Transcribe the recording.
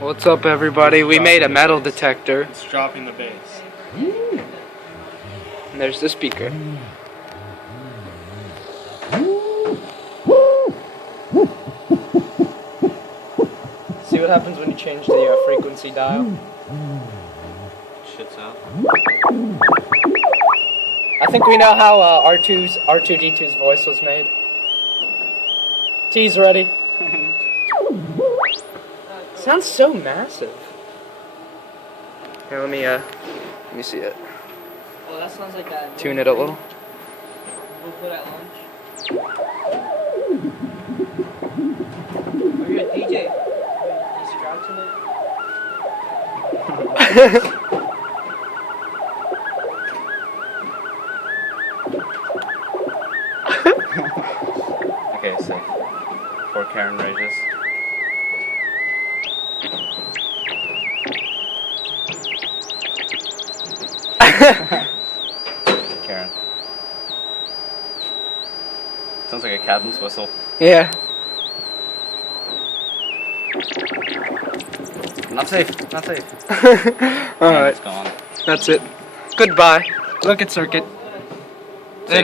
What's up, everybody? We made a metal detector. It's dropping the bass. And there's the speaker. See what happens when you change the frequency dial? Shits out. I think we know how R2D2's voice was made. T's ready. Sounds so massive. Here, let me see it. Oh, that sounds like that. Tune it a little. We'll put at lunch. Are you a DJ? Are you scratching it? Okay, so before Karen rages. Karen. Sounds like a captain's whistle. Yeah. Not safe, not safe. Alright. It's gone. That's it. Goodbye. Look at circuit.